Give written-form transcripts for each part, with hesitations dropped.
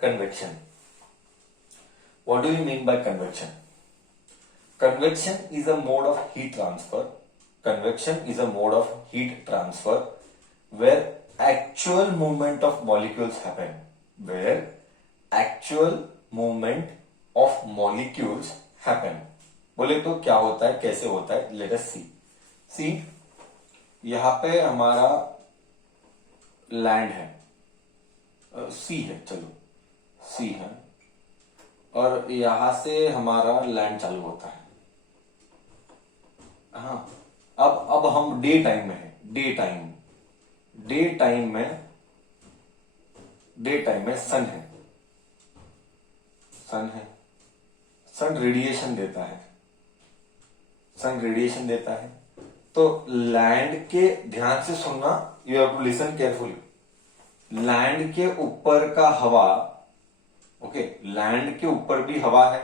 convection. What do you mean by convection? Convection is a mode of heat transfer. Convection is a mode of heat transfer where actual movement of molecules happen. Where actual movement of molecules happen. बोले तो क्या होता है, कैसे होता है? Let us see. See, यहाँ पे हमारा लैंड है, सी है, चलो सी है, और यहां से हमारा लैंड चालू होता है. हाँ, अब हम डे टाइम में है. डे टाइम में सन है. सन रेडिएशन देता है. तो लैंड के, ध्यान से सुनना, you have to listen carefully. Land के ऊपर का हवा, ओके, लैंड के ऊपर भी हवा है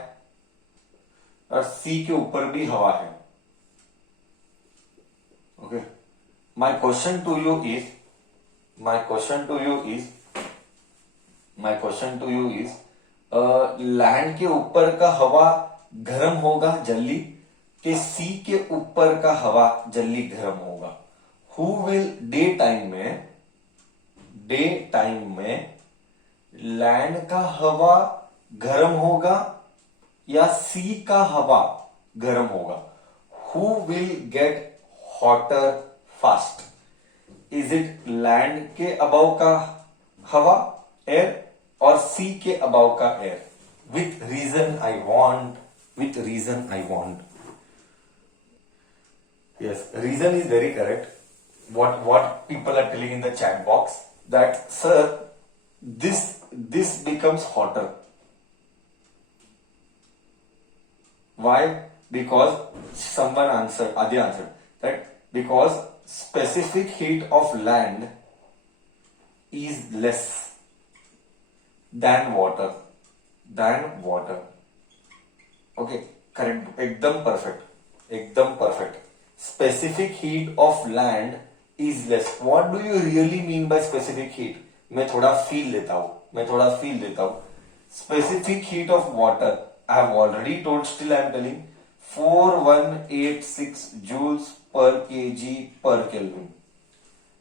और सी के ऊपर भी हवा है. Okay, my question to you is land के ऊपर का हवा गर्म होगा जल्दी कि सी के ऊपर का हवा जल्दी गर्म होगा? हु विल डे टाइम में लैंड का हवा गर्म होगा या सी का हवा गर्म होगा? Who will get hotter fast? Is it land के अबव का हवा, एयर, और सी के अबव का air? With reason I want. Yes, reason is very correct. What people are telling in the chat box, that sir, this becomes hotter. Why? Because someone answered, Adi answered that because specific heat of land is less than water. Okay, correct. एकदम perfect. Specific heat of land is less. What do you really mean by specific heat? मैं थोड़ा feel लेता हूं. Specific heat of water, I have already told, still I am telling, 4186 joules per kg per Kelvin.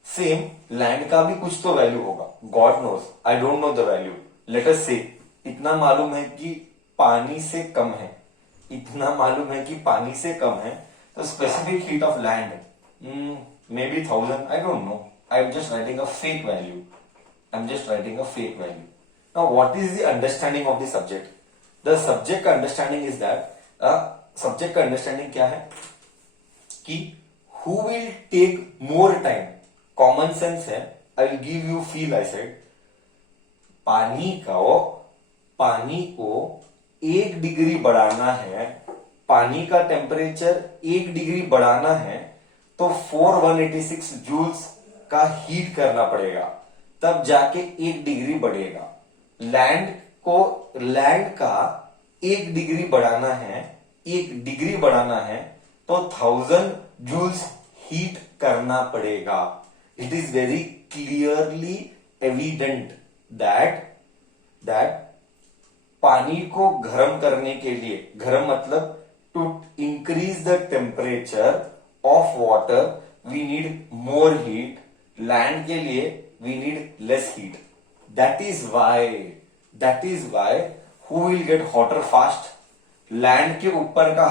Same, land का भी कुछ तो value होगा. God knows, I don't know the value. Let us say, इतना मालूम है कि पानी से कम है. The specific heat of land, maybe 1000, I don't know. I'm just writing a fake value. Now, what is the understanding of the subject? The subject understanding is that, subject understanding क्या है? कि who will take more time? Common sense है. I will give you feel, I said. पानी को 1 degree बढ़ाना है, पानी का टेम्परेचर 1 डिग्री बढ़ाना है, तो 4186 जूल्स का हीट करना पड़ेगा, तब जाके 1 डिग्री बढ़ेगा. लैंड का 1 डिग्री बढ़ाना है तो 1000 जूल्स हीट करना पड़ेगा. It is very clearly evident that पानी को गर्म करने के लिए, गर्म मतलब to increase the temperature of water, we need more heat. Land के लिए we need less heat. That is why who will get hotter fast? Land के ऊपर का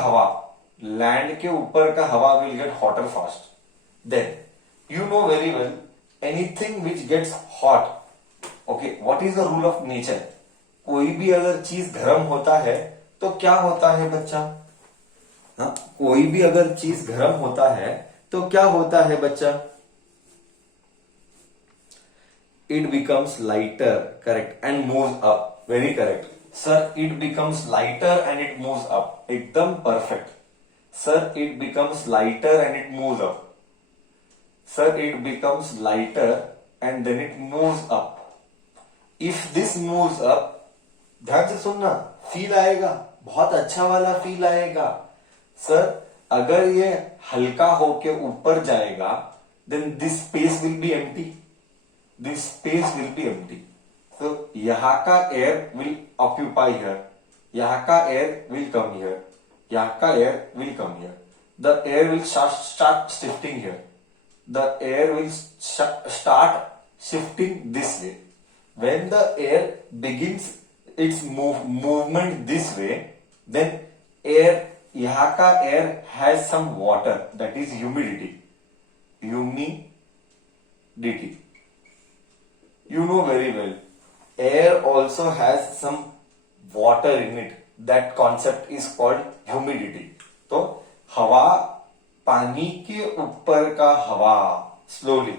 हवा will get hotter fast. Then you know very well, anything which gets hot, okay, what is the rule of nature? कोई भी अगर चीज गर्म होता है तो क्या होता है बच्चा? कोई भी अगर चीज गर्म होता है तो क्या होता है बच्चा? It becomes lighter, correct, and moves up. Very correct. Sir, it becomes lighter and it moves up. एकदम perfect. Sir, it becomes lighter and it moves up. Sir, it becomes lighter and then it moves up. If this moves up, ध्यान से सुनना, feel आएगा, बहुत अच्छा वाला feel आएगा. Sir, अगर ये हल्का होके ऊपर जाएगा, then this space will be empty. तो यहाँ का एयर विल ऑक्यूपाई हियर, यहाँ का एयर विल कम हियर, यहाँ का air will come here, the air will start shifting here, the air will start shifting this way. When the air begins its movement this way, then air, यहाँ का air has some water, that is humidity. Humidity. You know very well. Air also has some water in it. That concept is called humidity. तो हवा, पानी के ऊपर का हवा, slowly,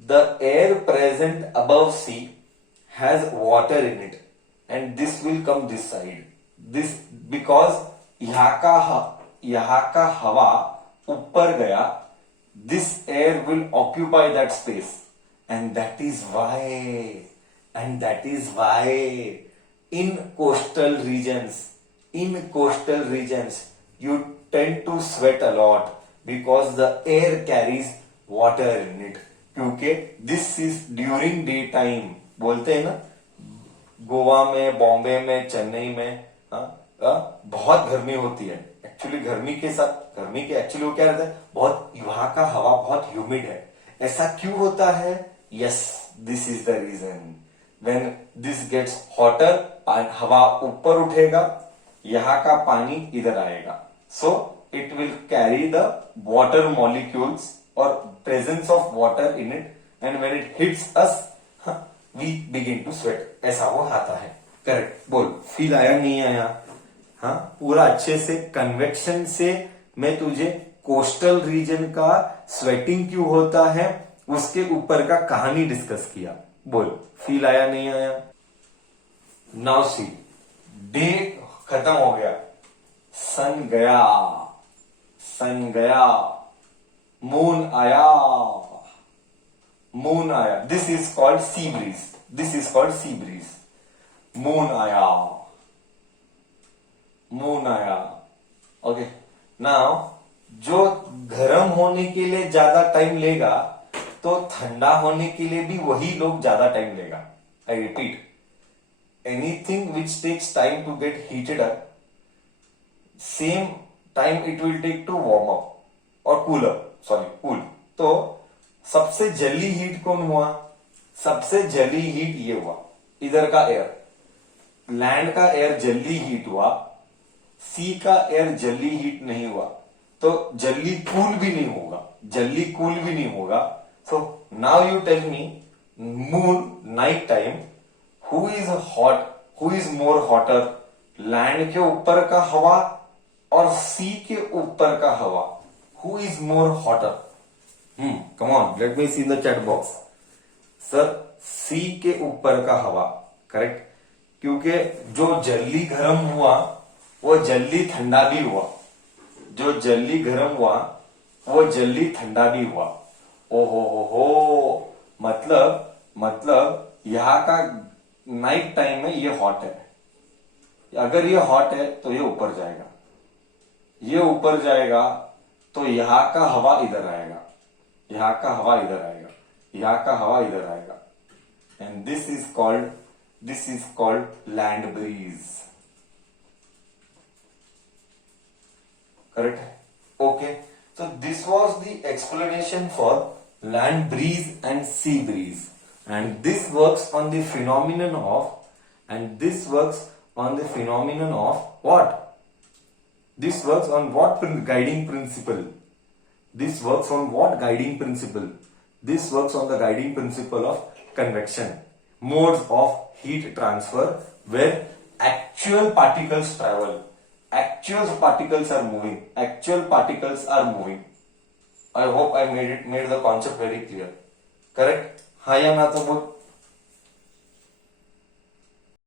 the air present above sea has water in it, and this will come this side. This because यहाँ का हवा ऊपर गया, this air will occupy that space, and that is why in coastal regions you tend to sweat a lot because the air carries water in it. क्योंकि this is during day time. बोलते हैं ना, गोवा में, बॉम्बे में, चेन्नई में बहुत गर्मी होती है. एक्चुअली गर्मी के एक्चुअली वो क्या रहता है, बहुत, वहां का हवा बहुत ह्यूमिड है. ऐसा क्यों होता है? Yes, this is the reason. When this gets hotter, हवा ऊपर उठेगा, यहाँ का पानी इधर आएगा. So it will carry the water molecules और presence of water in it, and when it hits us we begin to sweat. ऐसा वो आता है. करेक्ट. बोल, फील आया नहीं आया? हाँ, पूरा अच्छे से. कन्वेक्शन से मैं तुझे कोस्टल रीजन का स्वेटिंग क्यों होता है उसके ऊपर का कहानी डिस्कस किया. बोल, फील आया नहीं आया? नाउ सी, डे खत्म हो गया, सन गया, मून आया. This is called sea breeze. Moon आया. ओके. नाउ जो गर्म होने के लिए ज्यादा टाइम लेगा, तो ठंडा होने के लिए भी वही लोग ज्यादा टाइम लेगा. I repeat, anything which takes time to get heated up, same time it will take to warm up और कूल. तो सबसे जल्दी हीट कौन हुआ? सबसे जल्दी हीट ये हुआ, इधर का एयर. लैंड का एयर जल्दी हीट हुआ, सी का एयर जल्दी हीट नहीं हुआ, तो जल्दी कूल भी नहीं होगा. So now you tell me, moon night time, who is more hotter, land के ऊपर का हवा और सी के ऊपर का हवा? Who is more hotter? Come on, let me see in the chat box. Sir, C के ऊपर का हवा. करेक्ट. क्योंकि जो जल्दी गर्म हुआ वो जल्दी ठंडा भी हुआ. जो जल्दी गर्म हुआ वो जल्दी ठंडा भी हुआ. ओहो, मतलब यहाँ का नाइट टाइम में ये हॉट है. अगर ये हॉट है तो ये ऊपर जाएगा, तो यहाँ का हवा इधर आएगा, यहाँ का हवा इधर आएगा. And this is called land breeze. Correct है? Okay. So this was the explanation for land breeze and sea breeze, and this works on the phenomenon of what? This works on what guiding principle? This works on what guiding principle? This works on the guiding principle of convection, modes of heat transfer where actual particles travel. Actual particles are moving. I hope I made the concept very clear. Correct? हाँ या ना तो बोल.